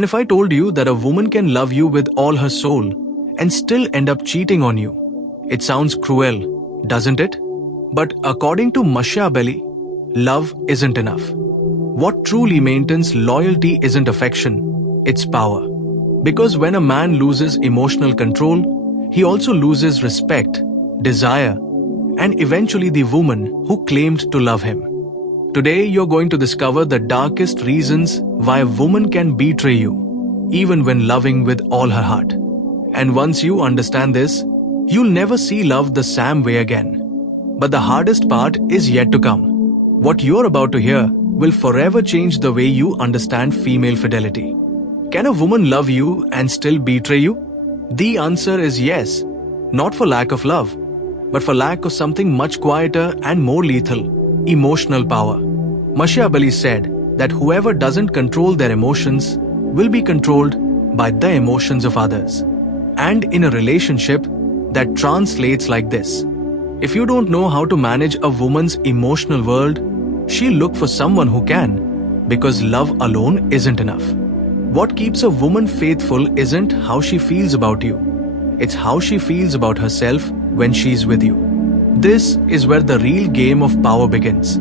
And if I told you that a woman can love you with all her soul and still end up cheating on you, it sounds cruel, doesn't it? But according to Machiavelli, love isn't enough. What truly maintains loyalty isn't affection, it's power. Because when a man loses emotional control, he also loses respect, desire, and eventually the woman who claimed to love him. Today you're going to discover the darkest reasons why a woman can betray you, even when loving with all her heart. And once you understand this, you'll never see love the same way again. But the hardest part is yet to come. What you're about to hear will forever change the way you understand female fidelity. Can a woman love you and still betray you? The answer is yes, not for lack of love, but for lack of something much quieter and more lethal, emotional power. Machiavelli said that whoever doesn't control their emotions will be controlled by the emotions of others. And in a relationship, that translates like this. If you don't know how to manage a woman's emotional world, she'll look for someone who can, because love alone isn't enough. What keeps a woman faithful isn't how she feels about you. It's how she feels about herself when she's with you. This is where the real game of power begins.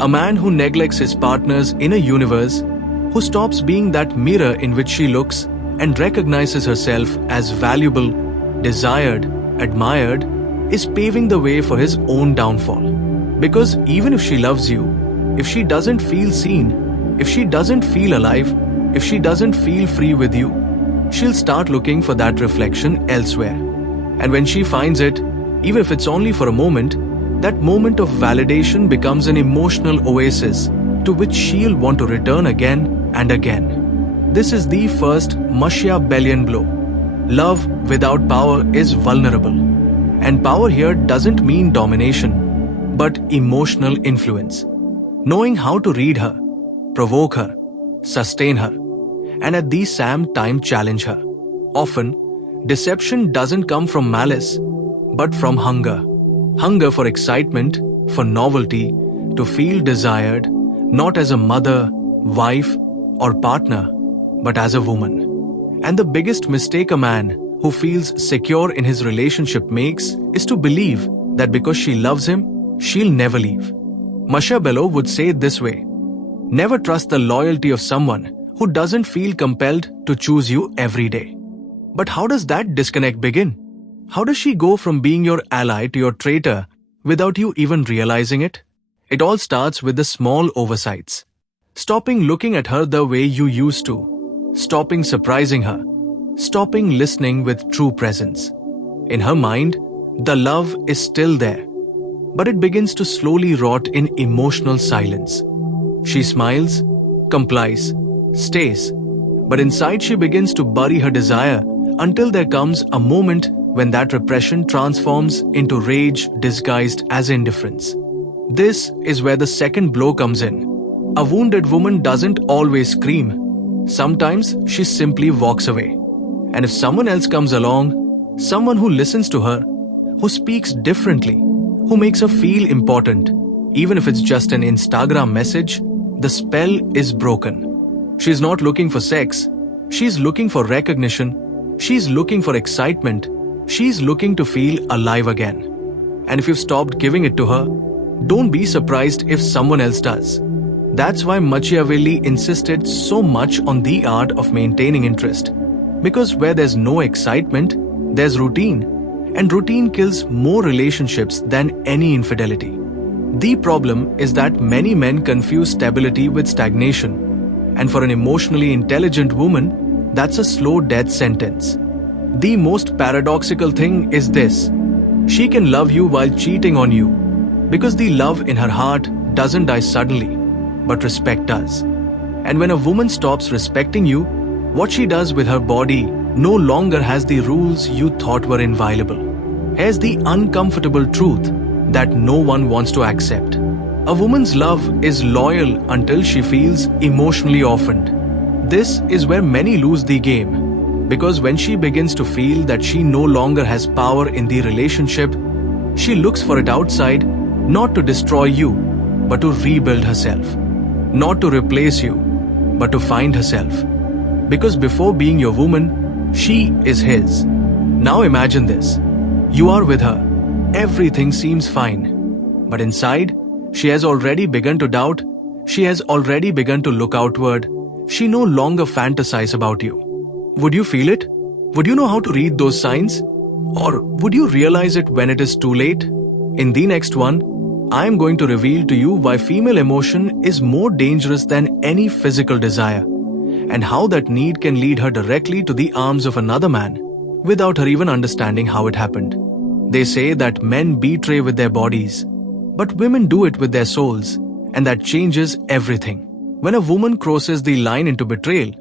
A man who neglects his partners in a universe, who stops being that mirror in which she looks and recognizes herself as valuable, desired, admired, is paving the way for his own downfall. Because even if she loves you, if she doesn't feel seen, if she doesn't feel alive, if she doesn't feel free with you, she'll start looking for that reflection elsewhere. And when she finds it, even if it's only for a moment, that moment of validation becomes an emotional oasis to which she'll want to return again and again. This is the first Machiavellian blow. Love without power is vulnerable. And power here doesn't mean domination, but emotional influence. Knowing how to read her, provoke her, sustain her, and at the same time challenge her. Often, deception doesn't come from malice, but from hunger. Hunger for excitement, for novelty, to feel desired, not as a mother, wife, or partner, but as a woman. And the biggest mistake a man who feels secure in his relationship makes is to believe that because she loves him, she'll never leave. Machiavelli would say it this way: never trust the loyalty of someone who doesn't feel compelled to choose you every day. But how does that disconnect begin? How does she go from being your ally to your traitor without you even realizing it? It all starts with the small oversights. Stopping looking at her the way you used to. Stopping surprising her. Stopping listening with true presence. In her mind, the love is still there, but it begins to slowly rot in emotional silence. She smiles, complies, stays, but inside she begins to bury her desire until there comes a moment when that repression transforms into rage disguised as indifference. This is where the second blow comes in. A wounded woman doesn't always scream. Sometimes she simply walks away. And if someone else comes along, someone who listens to her, who speaks differently, who makes her feel important, even if it's just an Instagram message, the spell is broken. She's not looking for sex. She's looking for recognition. She's looking for excitement. She's looking to feel alive again. And if you've stopped giving it to her, don't be surprised if someone else does. That's why Machiavelli insisted so much on the art of maintaining interest. Because where there's no excitement, there's routine. And routine kills more relationships than any infidelity. The problem is that many men confuse stability with stagnation. And for an emotionally intelligent woman, that's a slow death sentence. The most paradoxical thing is this: she can love you while cheating on you, because the love in her heart doesn't die suddenly, but respect does. And when a woman stops respecting you, what she does with her body no longer has the rules you thought were inviolable. Here's the uncomfortable truth that no one wants to accept. A woman's love is loyal until she feels emotionally orphaned. This is where many lose the game. Because when she begins to feel that she no longer has power in the relationship, she looks for it outside, not to destroy you, but to rebuild herself. Not to replace you, but to find herself. Because before being your woman, she is his. Now imagine this. You are with her. Everything seems fine. But inside, she has already begun to doubt. She has already begun to look outward. She no longer fantasizes about you. Would you feel it? Would you know how to read those signs? Or would you realize it when it is too late? In the next one, I am going to reveal to you why female emotion is more dangerous than any physical desire, and how that need can lead her directly to the arms of another man without her even understanding how it happened. They say that men betray with their bodies, but women do it with their souls, and that changes everything. When a woman crosses the line into betrayal,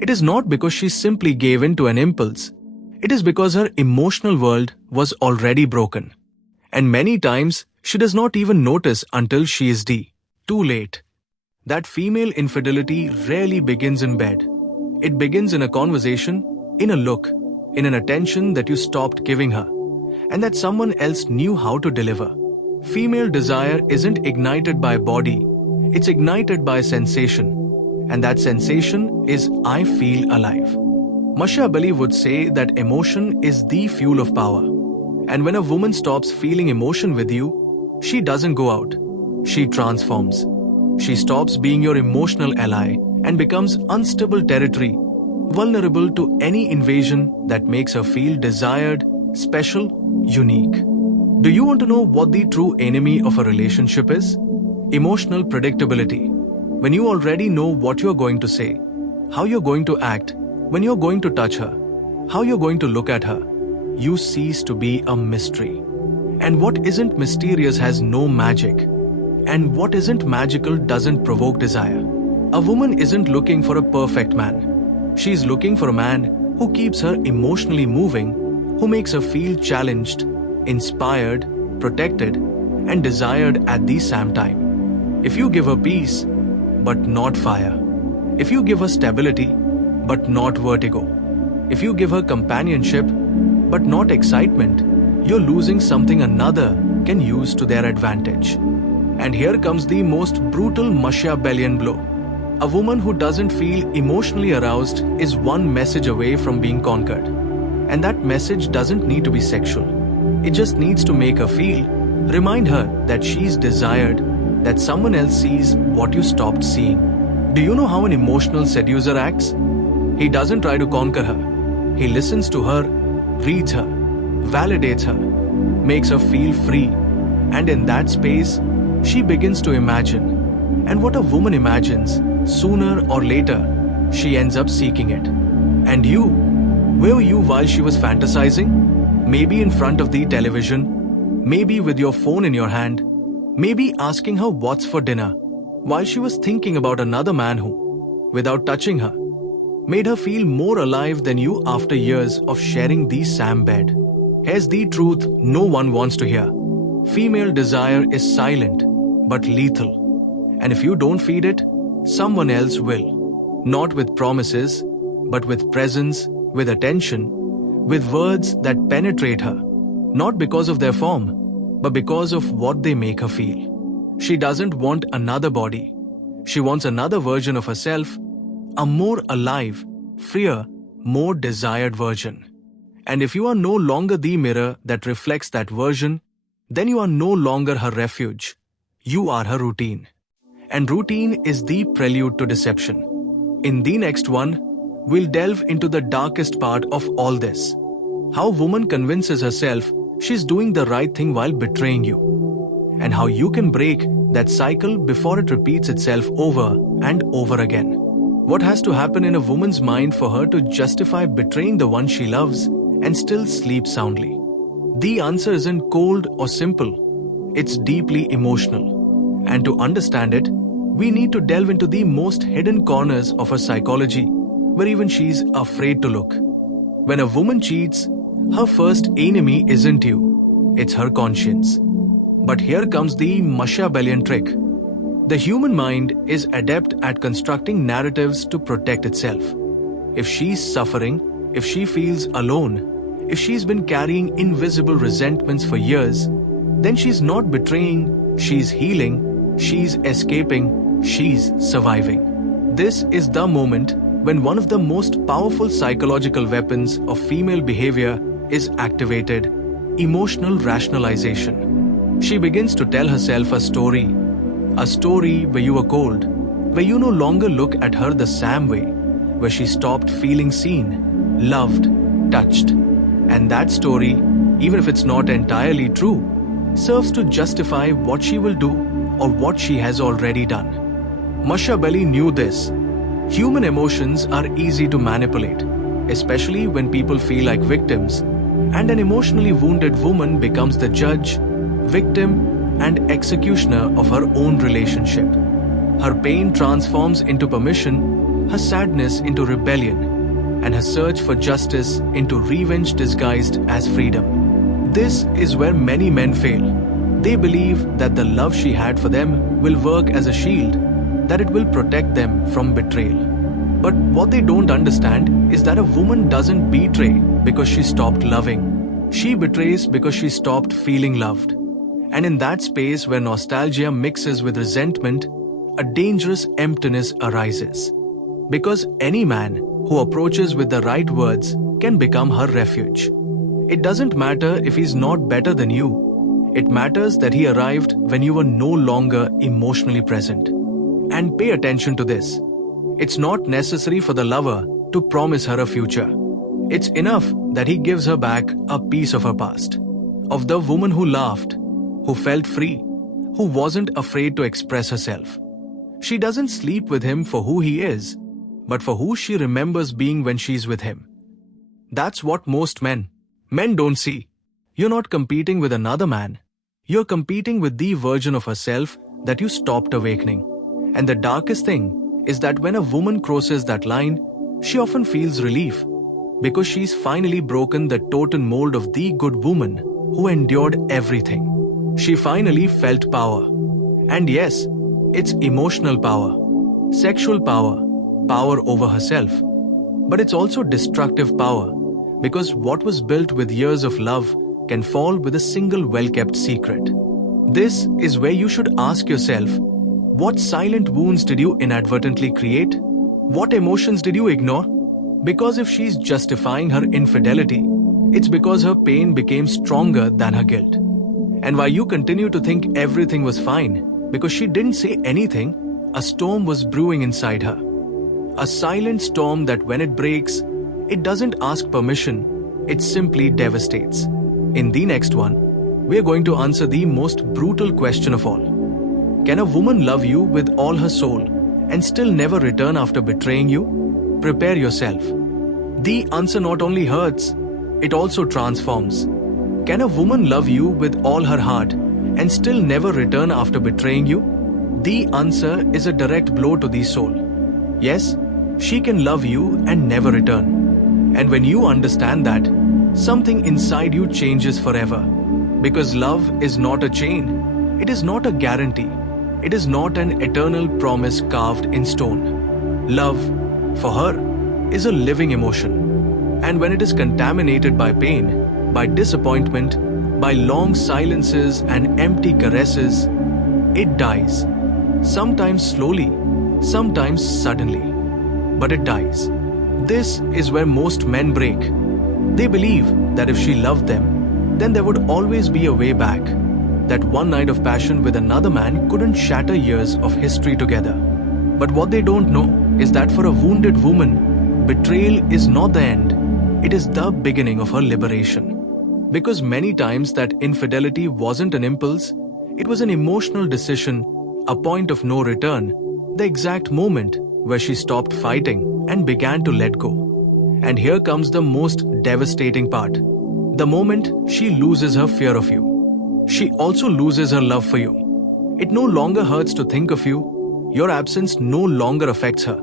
it is not because she simply gave in to an impulse. It is because her emotional world was already broken. And many times, she does not even notice until she is too late. That female infidelity rarely begins in bed. It begins in a conversation, in a look, in an attention that you stopped giving her, and that someone else knew how to deliver. Female desire isn't ignited by body, it's ignited by sensation. And that sensation is I feel alive. Machiavelli would say that emotion is the fuel of power. And when a woman stops feeling emotion with you, she doesn't go out. She transforms. She stops being your emotional ally and becomes unstable territory, vulnerable to any invasion that makes her feel desired, special, unique. Do you want to know what the true enemy of a relationship is? Emotional predictability. When you already know what you're going to say, how you're going to act, when you're going to touch her, how you're going to look at her, you cease to be a mystery. And what isn't mysterious has no magic. And what isn't magical doesn't provoke desire. A woman isn't looking for a perfect man. She's looking for a man who keeps her emotionally moving, who makes her feel challenged, inspired, protected, and desired at the same time. If you give her peace, but not fire. If you give her stability, but not vertigo. If you give her companionship, but not excitement, you're losing something another can use to their advantage. And here comes the most brutal Machiavellian blow. A woman who doesn't feel emotionally aroused is one message away from being conquered. And that message doesn't need to be sexual. It just needs to make her feel, remind her that she's desired, that someone else sees what you stopped seeing. Do you know how an emotional seducer acts? He doesn't try to conquer her. He listens to her, reads her, validates her, makes her feel free. And in that space, she begins to imagine. And what a woman imagines, sooner or later, she ends up seeking it. And you, where were you while she was fantasizing? Maybe in front of the television, maybe with your phone in your hand, maybe asking her what's for dinner, while she was thinking about another man who, without touching her, made her feel more alive than you after years of sharing the same bed. Here's the truth no one wants to hear. Female desire is silent, but lethal. And if you don't feed it, someone else will. Not with promises, but with presence, with attention, with words that penetrate her. Not because of their form, but because of what they make her feel. She doesn't want another body. She wants another version of herself, a more alive, freer, more desired version. And if you are no longer the mirror that reflects that version, then you are no longer her refuge. You are her routine. And routine is the prelude to deception. In the next one, we'll delve into the darkest part of all this. How a woman convinces herself she's doing the right thing while betraying you. And how you can break that cycle before it repeats itself over and over again. What has to happen in a woman's mind for her to justify betraying the one she loves and still sleep soundly? The answer isn't cold or simple. It's deeply emotional. And to understand it, we need to delve into the most hidden corners of her psychology, where even she's afraid to look. When a woman cheats, her first enemy isn't you, it's her conscience. But here comes the Machiavellian trick. The human mind is adept at constructing narratives to protect itself. If she's suffering, if she feels alone, if she's been carrying invisible resentments for years, then she's not betraying, she's healing, she's escaping, she's surviving. This is the moment when one of the most powerful psychological weapons of female behavior is activated: emotional rationalization. She begins to tell herself a story where you were cold, where you no longer look at her the same way, where she stopped feeling seen, loved, touched. And that story, even if it's not entirely true, serves to justify what she will do or what she has already done. Machiavelli knew this. Human emotions are easy to manipulate, especially when people feel like victims, and an emotionally wounded woman becomes the judge, victim, and executioner of her own relationship. Her pain transforms into permission, her sadness into rebellion, and her search for justice into revenge disguised as freedom. This is where many men fail. They believe that the love she had for them will work as a shield, that it will protect them from betrayal. But what they don't understand is that a woman doesn't betray because she stopped loving. She betrays because she stopped feeling loved. And in that space where nostalgia mixes with resentment, a dangerous emptiness arises. Because any man who approaches with the right words can become her refuge. It doesn't matter if he's not better than you. It matters that he arrived when you were no longer emotionally present. And pay attention to this. It's not necessary for the lover to promise her a future. It's enough that he gives her back a piece of her past. Of the woman who laughed, who felt free, who wasn't afraid to express herself. She doesn't sleep with him for who he is, but for who she remembers being when she's with him. That's what most men don't see. You're not competing with another man. You're competing with the version of herself that you stopped awakening. And the darkest thing is that when a woman crosses that line, she often feels relief because she's finally broken the totem mold of the good woman who endured everything. She finally felt power. And yes, it's emotional power, sexual power, power over herself. But it's also destructive power, because what was built with years of love can fall with a single well-kept secret. This is where you should ask yourself, what silent wounds did you inadvertently create? What emotions did you ignore? Because if she's justifying her infidelity, it's because her pain became stronger than her guilt. And while you continue to think everything was fine, because she didn't say anything, a storm was brewing inside her. A silent storm that when it breaks, it doesn't ask permission, it simply devastates. In the next one, we're going to answer the most brutal question of all. Can a woman love you with all her soul and still never return after betraying you? Prepare yourself. The answer not only hurts, it also transforms. Can a woman love you with all her heart and still never return after betraying you? The answer is a direct blow to the soul. Yes, she can love you and never return. And when you understand that, something inside you changes forever. Because love is not a chain. It is not a guarantee. It is not an eternal promise carved in stone. Love, for her, is a living emotion. And when it is contaminated by pain, by disappointment, by long silences and empty caresses, it dies. Sometimes slowly, sometimes suddenly. But it dies. This is where most men break. They believe that if she loved them, then there would always be a way back. That one night of passion with another man couldn't shatter years of history together. But what they don't know is that for a wounded woman, betrayal is not the end. It is the beginning of her liberation. Because many times that infidelity wasn't an impulse, it was an emotional decision, a point of no return, the exact moment where she stopped fighting and began to let go. And here comes the most devastating part. The moment she loses her fear of you. She also loses her love for you. It no longer hurts to think of you. Your absence no longer affects her.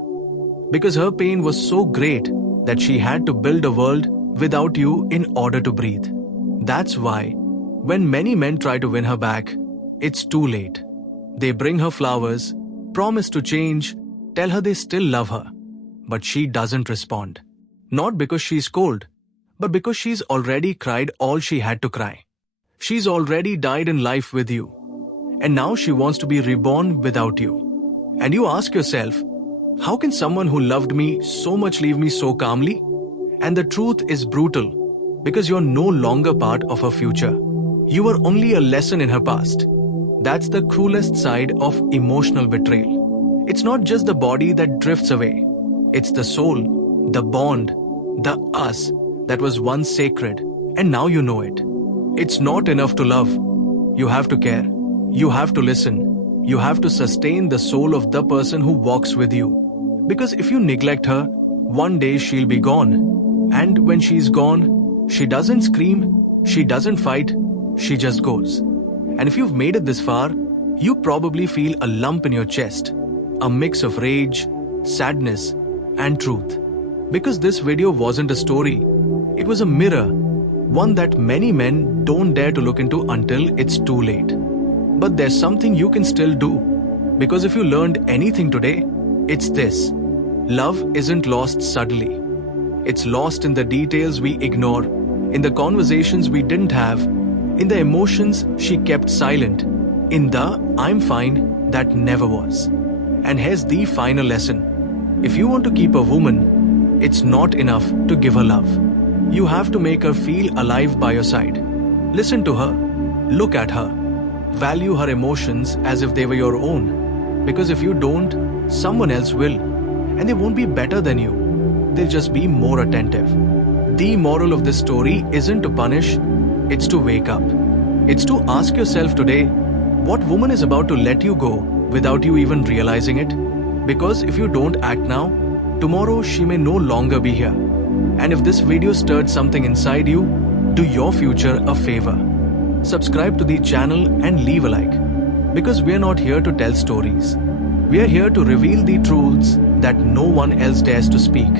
Because her pain was so great that she had to build a world without you in order to breathe. That's why, when many men try to win her back, it's too late. They bring her flowers, promise to change, tell her they still love her. But she doesn't respond. Not because she's cold, but because she's already cried all she had to cry. She's already died in life with you. And now she wants to be reborn without you. And you ask yourself, How can someone who loved me so much leave me so calmly? And the truth is brutal, because you're no longer part of her future. You were only a lesson in her past. That's the cruelest side of emotional betrayal. It's not just the body that drifts away. It's the soul, the bond, the us that was once sacred, and now you know it. It's not enough to love. You have to care. You have to listen. You have to sustain the soul of the person who walks with you. Because if you neglect her, one day she'll be gone. And when she's gone, she doesn't scream, she doesn't fight, she just goes. And if you've made it this far, you probably feel a lump in your chest, a mix of rage, sadness, and truth. Because this video wasn't a story, it was a mirror, one that many men don't dare to look into until it's too late. But there's something you can still do. Because if you learned anything today, it's this. Love isn't lost suddenly. It's lost in the details we ignore, in the conversations we didn't have, in the emotions she kept silent, in the "I'm fine" that never was. And here's the final lesson. If you want to keep a woman, it's not enough to give her love. You have to make her feel alive by your side. Listen to her, look at her, value her emotions as if they were your own. Because if you don't, someone else will. And they won't be better than you. They'll just be more attentive. The moral of this story isn't to punish, it's to wake up. It's to ask yourself today, what woman is about to let you go without you even realizing it? Because if you don't act now, tomorrow she may no longer be here. And if this video stirred something inside you, do your future a favor. Subscribe to the channel and leave a like. Because we're not here to tell stories. We are here to reveal the truths that no one else dares to speak.